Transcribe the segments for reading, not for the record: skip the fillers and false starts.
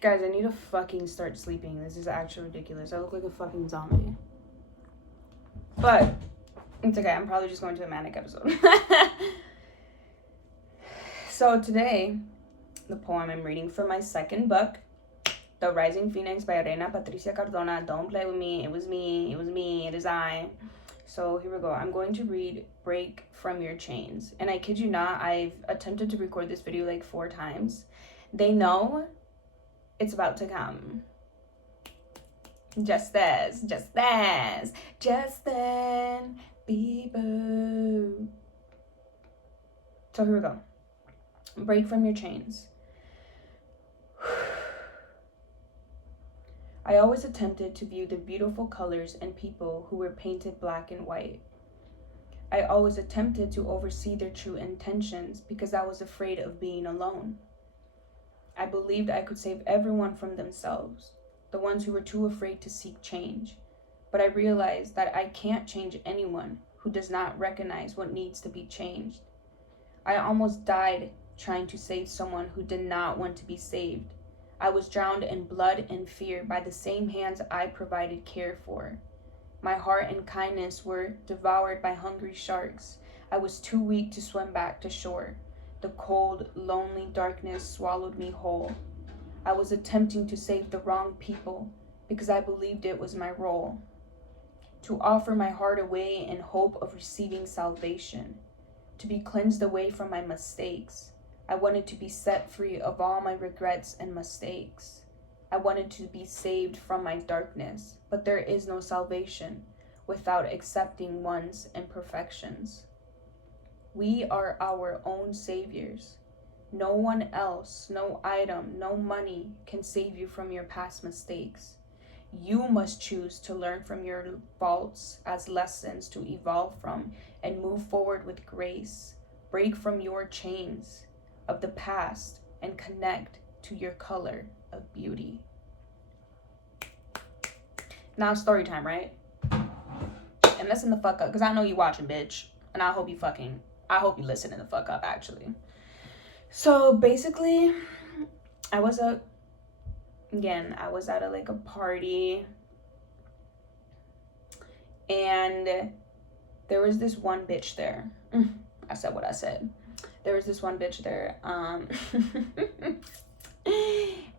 Guys, I need to fucking start sleeping. This is actually ridiculous. I look like a fucking zombie. But it's okay. I'm probably just going to a manic episode. So today, the poem I'm reading from my second book, The Rising Phoenix by Reina Patricia Cardona. Don't play with me. It was me. It was me. It is I. So here we go. I'm going to read Break From Your Chains. And I kid you not, I've attempted to record this video like 4 times. They know it's about to come. Just as Justin Bieber. So here we go. Break from your chains. I always attempted to view the beautiful colors in people who were painted black and white. I always attempted to oversee their true intentions because I was afraid of being alone. I believed I could save everyone from themselves, the ones who were too afraid to seek change. But I realized that I can't change anyone who does not recognize what needs to be changed. I almost died trying to save someone who did not want to be saved. I was drowned in blood and fear by the same hands I provided care for. My heart and kindness were devoured by hungry sharks. I was too weak to swim back to shore. The cold, lonely darkness swallowed me whole. I was attempting to save the wrong people because I believed it was my role. To offer my heart away in hope of receiving salvation. To be cleansed away from my mistakes. I wanted to be set free of all my regrets and mistakes. I wanted to be saved from my darkness, but there is no salvation without accepting one's imperfections. We are our own saviors. No one else, no item, no money can save you from your past mistakes. You must choose to learn from your faults as lessons to evolve from and move forward with grace. Break from your chains of the past and connect to your color of beauty. Now story time, right? And listen the fuck up, because I know you watching, bitch. And I hope you listening the fuck up, actually. So basically, I was at a party, and there was this one bitch there. I said what I said. There was this one bitch there,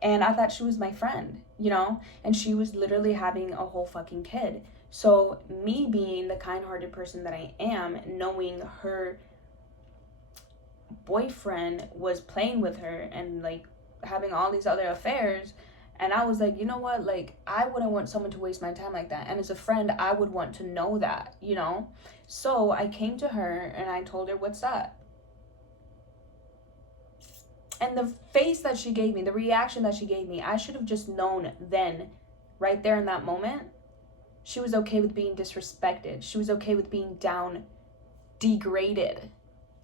and I thought she was my friend, you know, and she was literally having a whole fucking kid. So me being the kind-hearted person that I am, knowing her boyfriend was playing with her and like having all these other affairs, and I was like, you know what, like I wouldn't want someone to waste my time like that, and as a friend I would want to know that, you know. So I came to her and I told her what's up. And the face that she gave me, the reaction that she gave me, I should have just known then, right there in that moment, she was okay with being disrespected. She was okay with being down, degraded,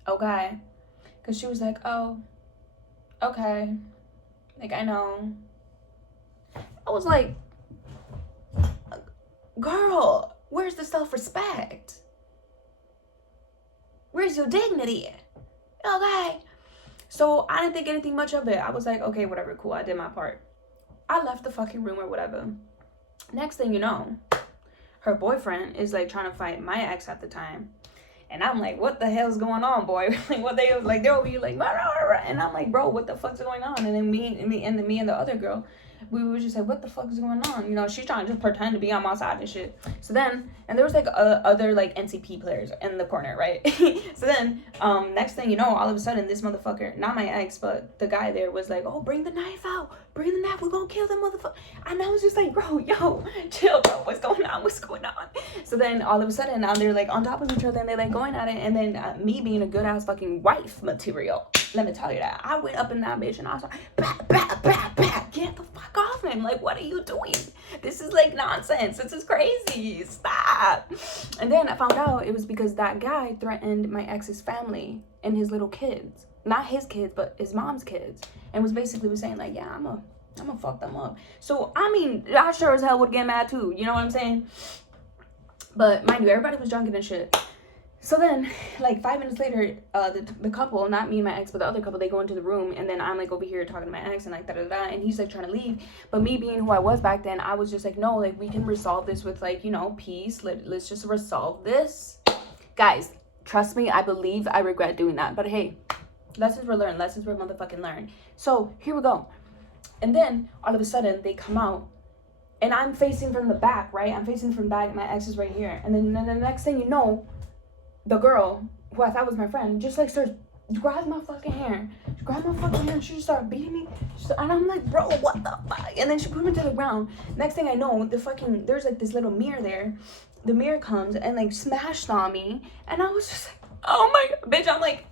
okay? Because she was like, oh, okay, like I know. I was like, girl, where's the self-respect? Where's your dignity? Okay. So I didn't think anything much of it. I was like, okay, whatever, cool, I did my part. I left the fucking room or whatever. Next thing you know, her boyfriend is like trying to fight my ex at the time. And I'm like, what the hell's going on, boy? Like, what they like, they'll be like, rah, rah, rah. And I'm like, bro, what the fuck's going on? And then me and the other girl, we were just like, what the fuck is going on? You know, she's trying to just pretend to be on my side and shit. So then, and there was like other like NCP players in the corner, right? So then, next thing you know, all of a sudden, this motherfucker, not my ex, but the guy there was like, oh, bring the knife out. Bring the knife. We're gonna kill them motherfucker. And I was just like, bro, yo, chill, bro. What's going on? What's going on? So then, all of a sudden, now they're like on top of each other and they're like going at it. And then me being a good ass fucking wife material, let me tell you that, I went up in that bitch and I was like, bah, bah, bah, bah. Get the fuck off him. Like, what are you doing? This is like nonsense. This is crazy. Stop. And then I found out it was because that guy threatened my ex's family and his little kids. Not his kids, but his mom's kids. And was saying like, yeah, I'm gonna fuck them up. So, I mean, I sure as hell would get mad too. You know what I'm saying? But mind you, everybody was drunk and shit. So then, like 5 minutes later, the couple, not me and my ex, but the other couple, they go into the room, and then I'm like over here talking to my ex, and like da da da, and he's like trying to leave, but me being who I was back then, I was just like, no, like we can resolve this with like, you know, peace. Let's just resolve this, guys. Trust me, I believe I regret doing that, but hey, lessons were learned. Lessons were motherfucking learned. So here we go, and then all of a sudden they come out. And I'm facing from the back, right? I'm facing from the back. My ex is right here. And then the next thing you know, the girl, who I thought was my friend, just like starts grabs my fucking hair. She grabbed my fucking hair and she just started beating me. And I'm like, bro, what the fuck? And then she put me to the ground. Next thing I know, there's like this little mirror there. The mirror comes and like smashed on me. And I was just like, oh my God, bitch. I'm like,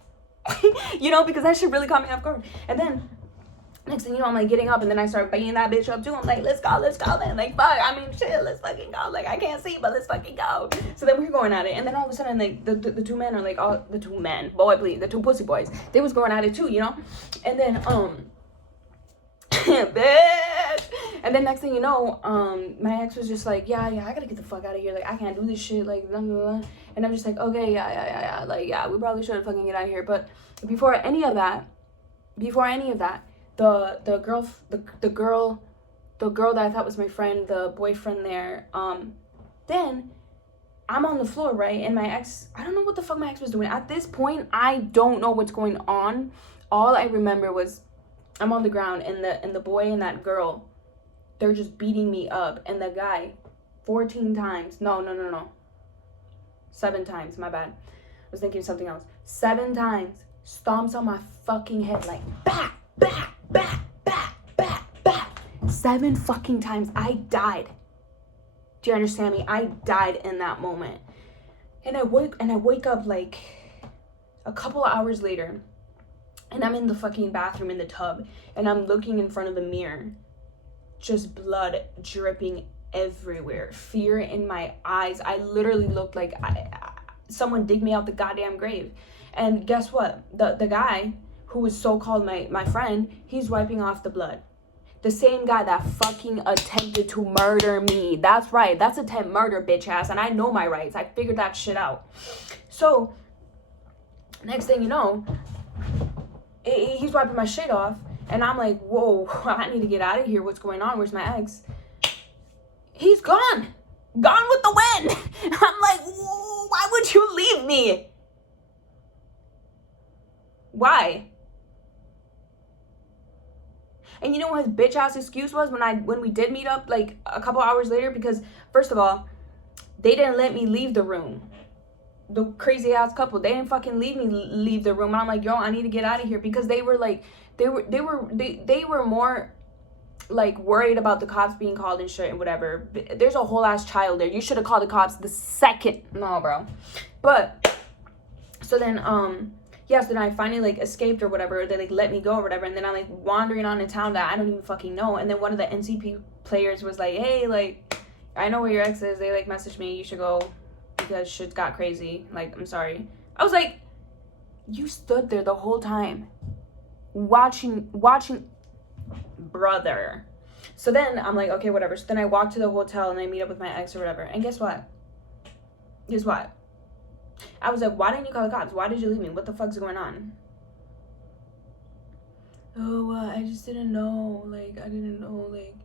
you know, because that shit really caught me off guard. And then next thing you know, I'm like getting up, and then I start beating that bitch up too. I'm like, let's go, man. Like, fuck, I mean, shit, let's fucking go. Like, I can't see, but let's fucking go. So then we're going at it, and then all of a sudden, like, the two men are like, all the two men, boy, please, the two pussy boys, they was going at it too, you know? And then, bitch. And then next thing you know, my ex was just like, yeah, I gotta get the fuck out of here. Like, I can't do this shit. Like, blah, blah, blah. And I'm just like, okay, yeah. Like, yeah, we probably should fucking get out of here. But before any of that, the girl that I thought was my friend, the boyfriend there, then I'm on the floor, right? And my ex, I don't know what the fuck my ex was doing. At this point, I don't know what's going on. All I remember was I'm on the ground, and the boy and that girl, they're just beating me up. And the guy, 14 times, no. 7 times, my bad. I was thinking of something else. 7 times, stomps on my fucking head like, back. 7 fucking times. I died. Do you understand me? I died in that moment. And I wake up like a couple of hours later, and I'm in the fucking bathroom in the tub, and I'm looking in front of the mirror, just blood dripping everywhere, fear in my eyes. I literally looked like someone digged me out the goddamn grave. And guess what? The guy who was so-called my friend, he's wiping off the blood. The same guy that fucking attempted to murder me. That's right. That's attempt murder, bitch ass. And I know my rights. I figured that shit out. So, next thing you know, he's wiping my shit off. And I'm like, whoa, I need to get out of here. What's going on? Where's my ex? He's gone. Gone with the wind. I'm like, whoa, why would you leave me? Why? And you know what his bitch ass excuse was when we did meet up like a couple hours later? Because first of all, they didn't let me leave the room. The crazy ass couple, they didn't fucking leave the room. And I'm like, yo, I need to get out of here, because they were like, they were more like worried about the cops being called and shit and whatever. There's a whole ass child there. You should have called the cops the second. No, bro. But so then so then I finally like escaped or whatever. They like let me go or whatever, and then I'm like wandering on in town that I don't even fucking know. And then one of the NCP players was like, hey, like, I know where your ex is. They like messaged me, you should go because shit got crazy. Like, I'm sorry. I was like, you stood there the whole time watching, brother. So then I'm like, okay, whatever. So then I walk to the hotel and I meet up with my ex or whatever. And guess what? I was like, why didn't you call the cops? Why did you leave me? What the fuck's going on? Oh, I just didn't know. Like, I didn't know. Like,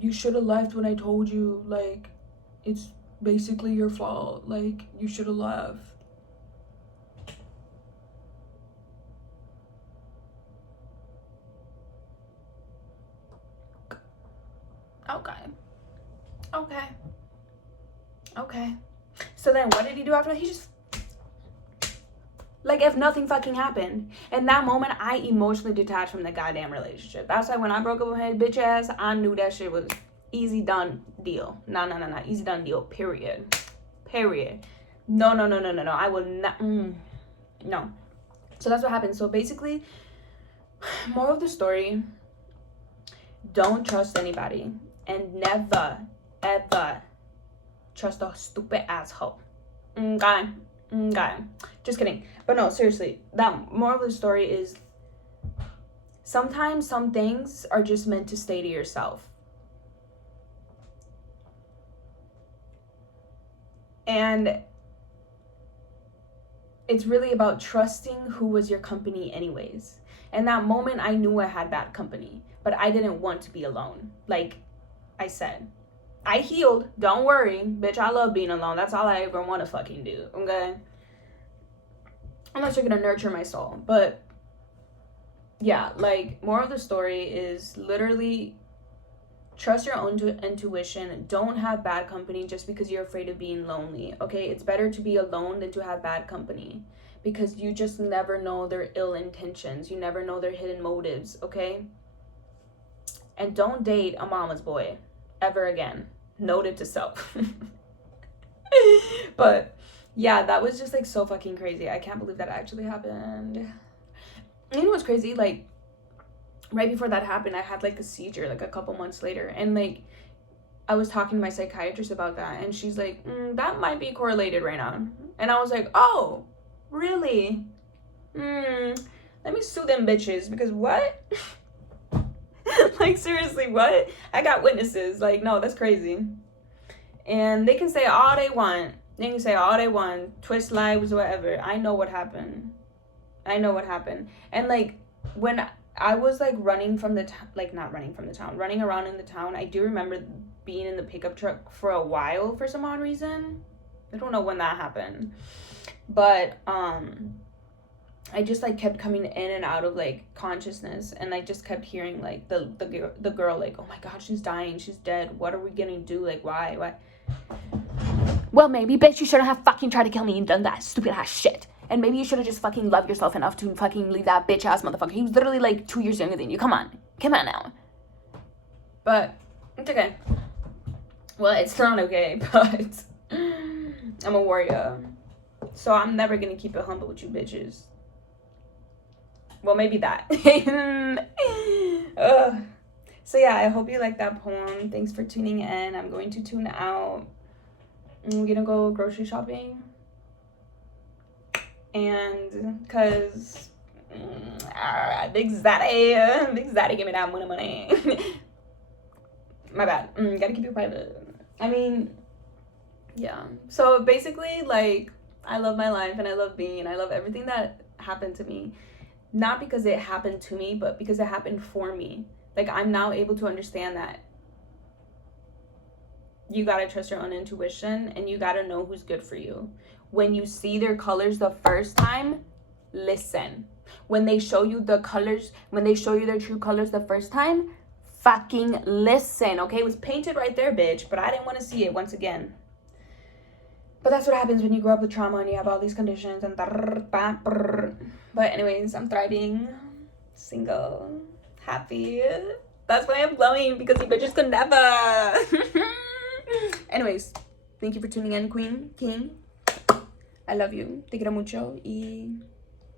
you should have left when I told you. Like, it's basically your fault. Like, you should have left. Okay. So then what did he do after that? He just, like, if nothing fucking happened. In that moment, I emotionally detached from the goddamn relationship. That's why when I broke up with his bitch ass, I knew that shit was easy done deal. No. Easy done deal, period. No. I will not. No. So that's what happened. So basically, moral of the story, don't trust anybody. And never, ever trust a stupid asshole. Okay. Just kidding. But no, seriously, that moral of the story is sometimes some things are just meant to stay to yourself. And it's really about trusting who was your company anyways. And that moment, I knew I had bad company, but I didn't want to be alone. Like I said, I healed. Don't worry, bitch. I love being alone. That's all I ever want to fucking do. Okay. Unless you're gonna nurture my soul. But yeah, like, more of the story is literally trust your own intuition. Don't have bad company just because you're afraid of being lonely. Okay, it's better to be alone than to have bad company, because you just never know their ill intentions. You never know their hidden motives. Okay. And don't date a mama's boy ever again. Noted to self. But yeah, that was just like so fucking crazy. I can't believe that actually happened. You know what's crazy? Like, right before that happened, I had like a seizure like a couple months later, and like I was talking to my psychiatrist about that, and she's like, that might be correlated right now. And I was like, oh, really? Let me sue them bitches, because what? Like, seriously, what? I got witnesses. Like, no, that's crazy. And they can say all they want. They can say all they want, twist lives, whatever. I know what happened. And like, when I was like running from the not running from the town, running around in the town, I do remember being in the pickup truck for a while for some odd reason. I don't know when that happened, but I just like kept coming in and out of like consciousness, and I just kept hearing like the girl like, oh my god, she's dying, she's dead, what are we gonna do, like why? Well, maybe, bitch, you shouldn't have fucking tried to kill me and done that stupid ass shit. And maybe you should have just fucking loved yourself enough to fucking leave that bitch ass motherfucker. He was literally like 2 years younger than you. Come on now. But it's okay. Well, it's not okay, but I'm a warrior, so I'm never gonna keep it humble with you bitches. Well, maybe that. So yeah, I hope you liked that poem. Thanks for tuning in. I'm going to tune out. I'm gonna go grocery shopping, and because Big Zaddy give me that money. My bad. Gotta keep it private. I mean, yeah. So basically, like, I love my life, and I love being, I love everything that happened to me. Not because it happened to me, but because it happened for me. Like, I'm now able to understand that you gotta trust your own intuition, and you gotta know who's good for you. When you see their colors the first time, listen. When they show you the colors, when they show you their true colors the first time, fucking listen, okay? It was painted right there, bitch, but I didn't want to see it once again. But that's what happens when you grow up with trauma and you have all these conditions and but anyways, I'm thriving, single, happy. That's why I'm glowing, because you bitches could never. Anyways, thank you for tuning in, Queen, King. I love you. Te quiero mucho y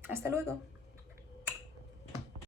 hasta luego.